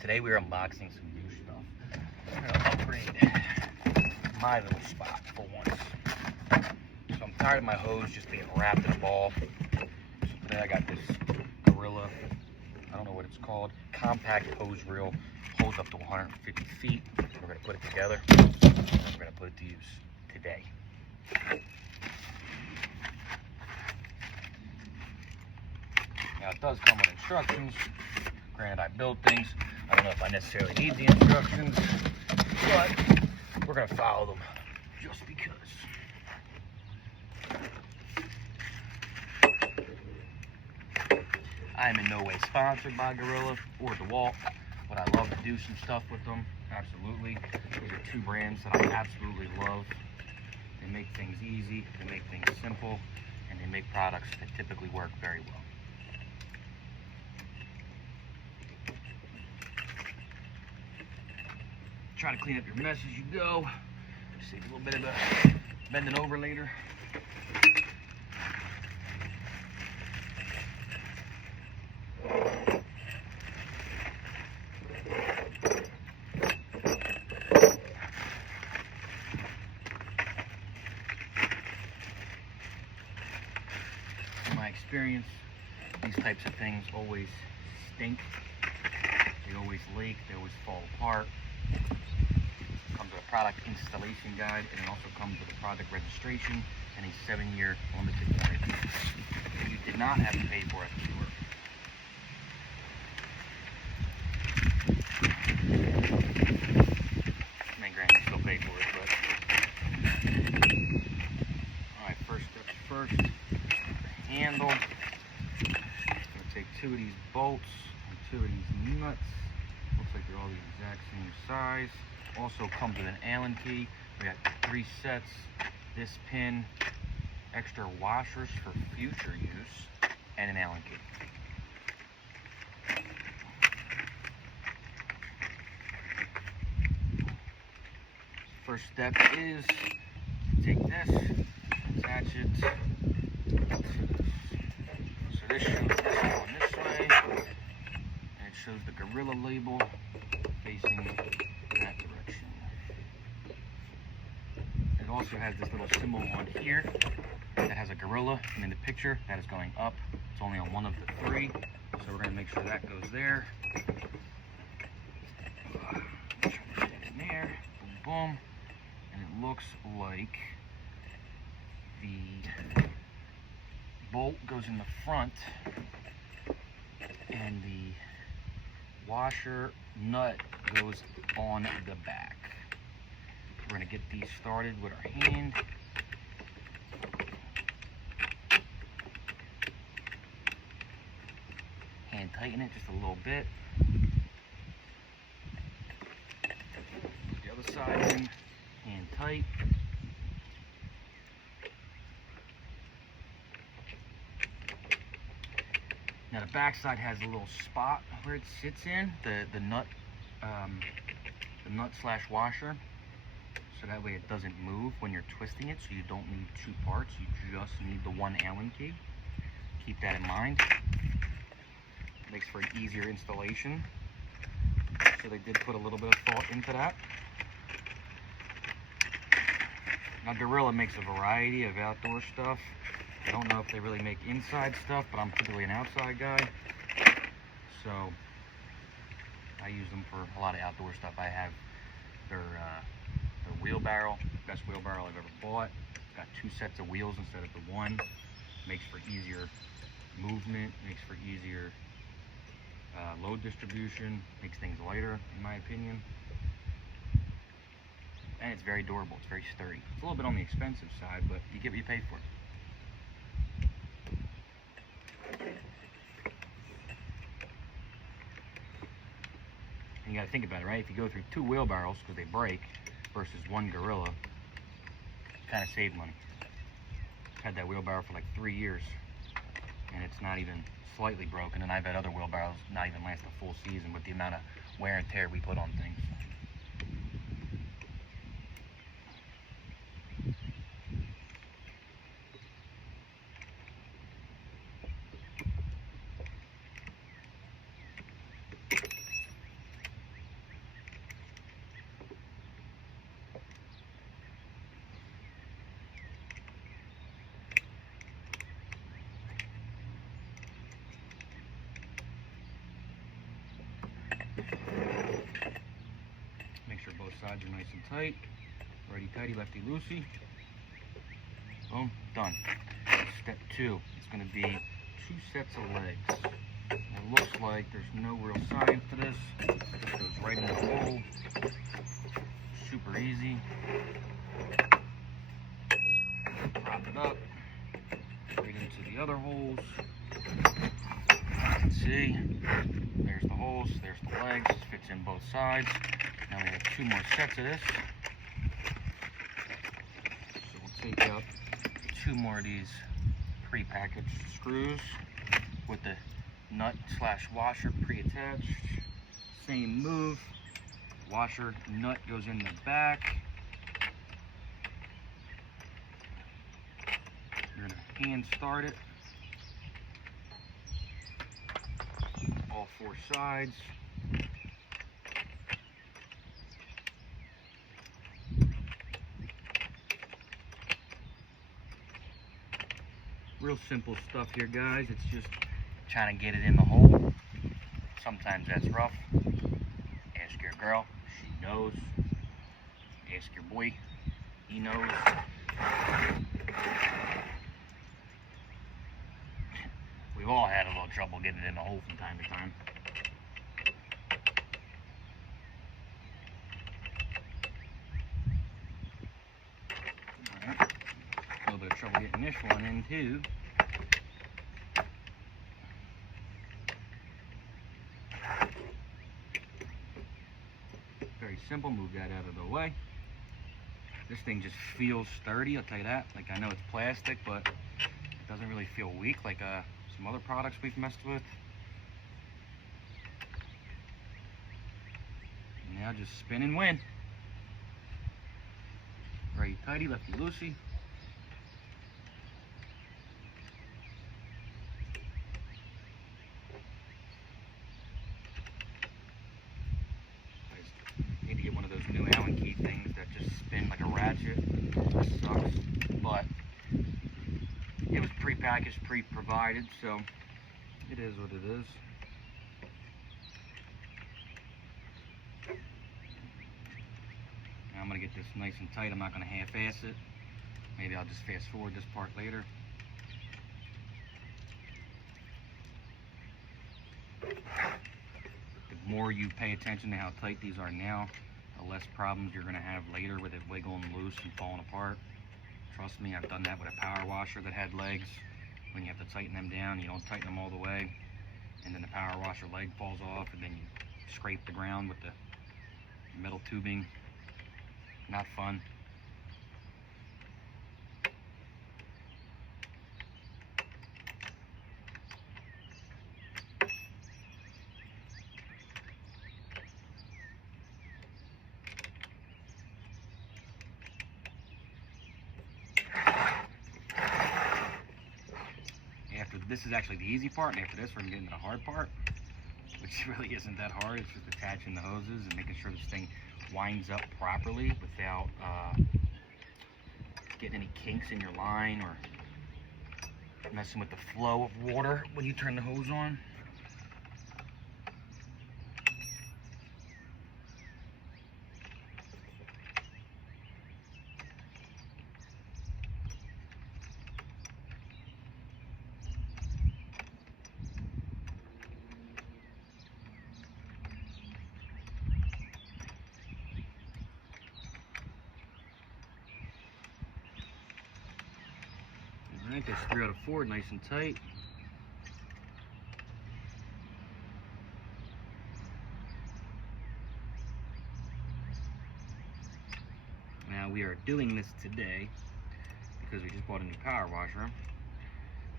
Today we're unboxing some new stuff. I'm gonna upgrade my little spot for once. So I'm tired of my hose just being wrapped in a ball. So today I got this Gorilla, I don't know what it's called, compact hose reel, holds up to 150 feet. We're gonna put it together and we're gonna put it to use today. Now it does come with instructions. Granted, I build things. I don't know if I necessarily need the instructions, but we're gonna follow them just because. I am in no way sponsored by Gorilla or DeWalt. Would I love to do some stuff with them? Absolutely. These are two brands that I absolutely love. They make things easy, they make things simple, and they make products that typically work very well. Try to clean up your mess as you go. Save a little bit of the bending over later. In my experience, these types of things always stink. They always leak, they always fall apart. Comes with a product installation guide, and it also comes with a product registration and a 7-year limited warranty. You did not have to pay for it to work. I mean, granted, you still pay for it, but... Alright, first steps first. The handle. I'm going to take 2 of these bolts and 2 of these nuts. Looks like they're all the exact same size. Also comes with an Allen key. We got 3 sets, this pin, extra washers for future use, and an Allen key. First step is take this, attach it to this. So this shows this going this way, and it shows the Gorilla label facing that direction. It also has this little symbol on here that has a gorilla, and in the picture that is going up. It's only on one of the 3, so we're going to make sure that goes there. Make sure we get it in there. Boom, boom. And it looks like the bolt goes in the front, and the washer nut goes on the back. We're going to get these started with our hand. Hand tighten it just a little bit. Put the other side in, hand tight. Now the back side has a little spot where it sits in, the nut slash washer, so that way it doesn't move when you're twisting it, so you don't need 2 parts, you just need the 1 Allen key. Keep that in mind. Makes for an easier installation, so they did put a little bit of thought into that. Now Gorilla makes a variety of outdoor stuff. I don't know if they really make inside stuff, but I'm typically an outside guy, so I use them for a lot of outdoor stuff. I have their wheelbarrow, best wheelbarrow I've ever bought. Got 2 sets of wheels instead of the 1. Makes for easier movement, makes for easier load distribution, makes things lighter in my opinion. And it's very durable, it's very sturdy. It's a little bit on the expensive side, but you get what you pay for. And you gotta think about it, right? If you go through 2 wheelbarrows because they break versus 1 Gorilla, you kind of save money. I've had that wheelbarrow for like 3 years, and it's not even slightly broken, and I've had other wheelbarrows not even last a full season with the amount of wear and tear we put on things. sides are nice and tight. Righty tighty, lefty loosey. Boom, done. Step 2, it's going to be 2 sets of legs. It looks like there's no real science to this. This goes right in the hole. Super easy. Prop it up. Right into the other holes. You can see, there's the holes, there's the legs. This fits in both sides. Now we have 2 more sets of this. So we'll take out 2 more of these pre-packaged screws with the nut / washer pre-attached. Same move. Washer nut goes in the back. You're going to hand start it. All 4 sides. Real simple stuff here, guys. It's just trying to get it in the hole. Sometimes that's rough. Ask your girl, she knows. Ask your boy, he knows. We've all had a little trouble getting it in the hole from time to time. Alright. A little bit of trouble getting this one in too. Very simple, move that out of the way. This thing just feels sturdy, I'll tell you that. Like, I know it's plastic, but it doesn't really feel weak like some other products we've messed with. Now just spin and win. Righty tighty, lefty loosey. Need to get one of those new Allen key things that just spin like a ratchet. This sucks, but it was pre-packaged, pre-provided, so it is what it is. Now I'm gonna get this nice and tight. I'm not gonna half-ass it. Maybe I'll just fast forward this part later. The more you pay attention to how tight these are now, the less problems you're going to have later with it wiggling loose and falling apart. Trust me, I've done that with a power washer that had legs. When you have to tighten them down, you don't tighten them all the way, and then the power washer leg falls off, and then you scrape the ground with the metal tubing. Not fun. This is actually the easy part, and after this we're getting to the hard part, which really isn't that hard. It's just attaching the hoses and making sure this thing winds up properly without getting any kinks in your line or messing with the flow of water when you turn the hose on. Alright, that's 3 out of 4, nice and tight. Now we are doing this today because we just bought a new power washer,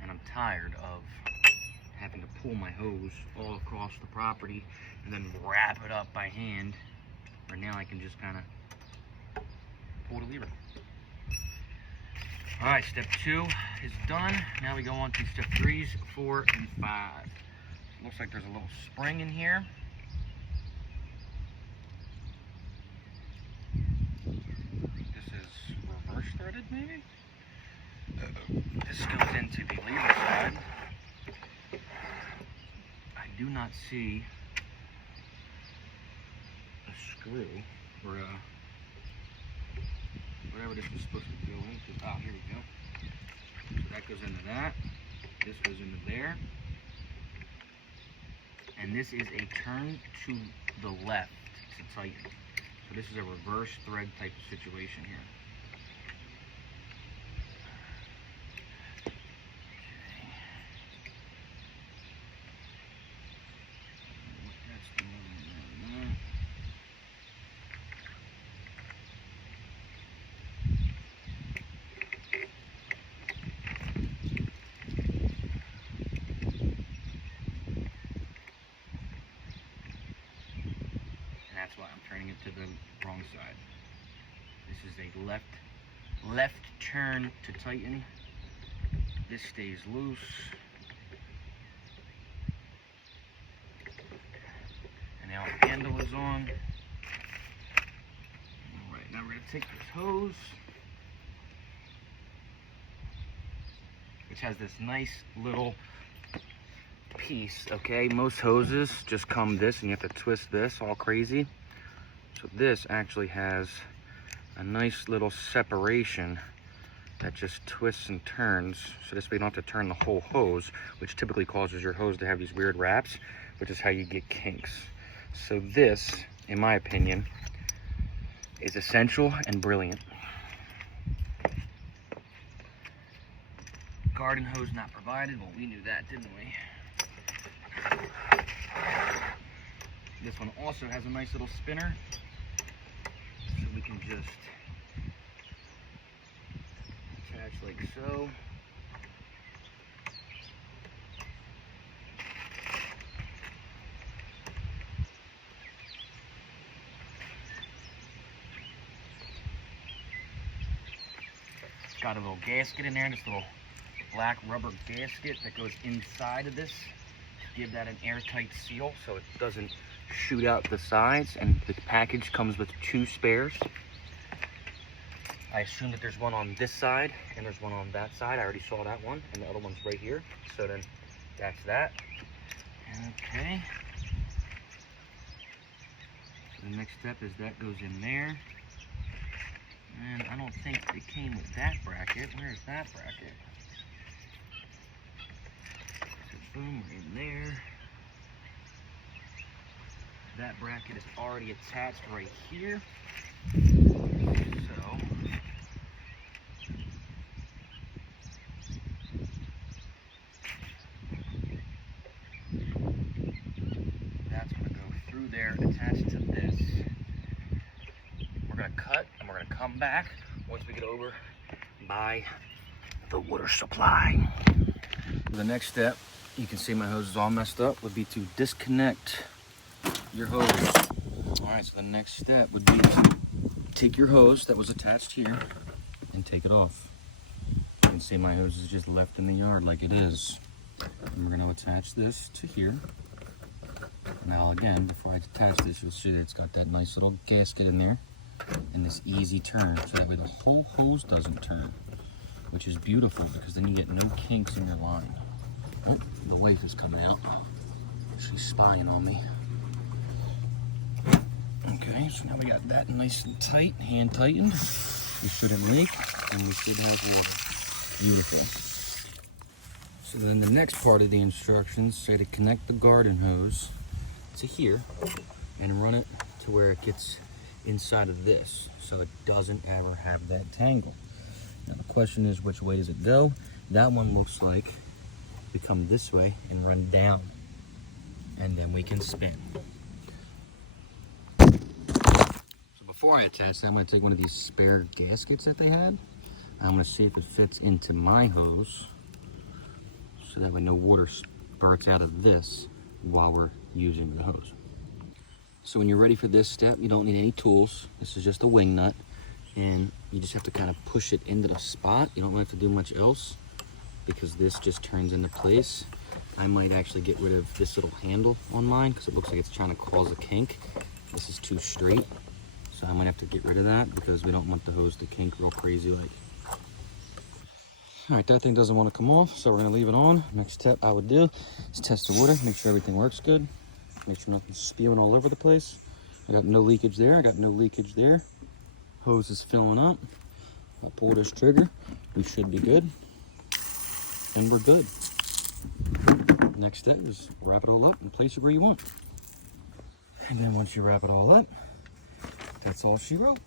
and I'm tired of having to pull my hose all across the property and then wrap it up by hand. Where now I can just kind of pull the lever. Alright, step 2 is done. Now we go on to step 3s, 4, and 5. It looks like there's a little spring in here. This is reverse threaded, maybe? This goes into the lever side. I do not see a screw or a whatever this was supposed to go into. Oh, here we go. So that goes into that. This goes into there. And this is a turn to the left to tighten. So this is a reverse thread type of situation here. That's why I'm turning it to the wrong side. This is a left turn to tighten. This stays loose. And now our handle is on. Alright, now we're going to take this hose, which has this nice little piece, okay? Most hoses just come this and you have to twist this all crazy. So this actually has a nice little separation that just twists and turns. So this way you don't have to turn the whole hose, which typically causes your hose to have these weird wraps, which is how you get kinks. So this, in my opinion, is essential and brilliant. Garden hose not provided. Well, we knew that, didn't we? This one also has a nice little spinner, so we can just attach like so. It's got a little gasket in there, this little black rubber gasket that goes inside of this. Give that an airtight seal so it doesn't shoot out the sides, and the package comes with 2 spares. I assume that there's one on this side and there's one on that side. I already saw that one, and the other one's right here. So then that's that. Okay. So the next step is that goes in there. And I don't think it came with that bracket. Where's that bracket? Boom, right in there. That bracket is already attached right here. So that's going to go through there, attached to this. We're going to cut and we're going to come back once we get over by the water supply. The next step, you can see my hose is all messed up, would be to disconnect your hose. Alright, so the next step would be to take your hose that was attached here and take it off. You can see my hose is just left in the yard like it is. And we're going to attach this to here. Now again, before I attach this, you'll see that it's got that nice little gasket in there and this easy turn, so that way the whole hose doesn't turn, which is beautiful because then you get no kinks in your line. Oh, the wife is coming out. She's spying on me. Okay, so now we got that nice and tight, hand tightened. We shouldn't leak, and we should have water. Beautiful. So then the next part of the instructions say to connect the garden hose to here and run it to where it gets inside of this, so it doesn't ever have that tangle. Now the question is, which way does it go? That one looks like we come this way and run down, and then we can spin. So before I attach that, I'm going to take one of these spare gaskets that they had. I'm going to see if it fits into my hose, so that way no water spurts out of this while we're using the hose. So when you're ready for this step, you don't need any tools. This is just a wing nut, and you just have to kind of push it into the spot. You don't really have to do much else, because this just turns into place. I might actually get rid of this little handle on mine because it looks like it's trying to cause a kink. This is too straight, so I might have to get rid of that because we don't want the hose to kink real crazy like. All right, that thing doesn't want to come off, so we're gonna leave it on. Next step I would do is test the water, make sure everything works good, make sure nothing's spewing all over the place. I got no leakage there, I got no leakage there. Hose is filling up. I pull this trigger, we should be good, and we're good. Next step is wrap it all up and place it where you want. And then once you wrap it all up, that's all she wrote.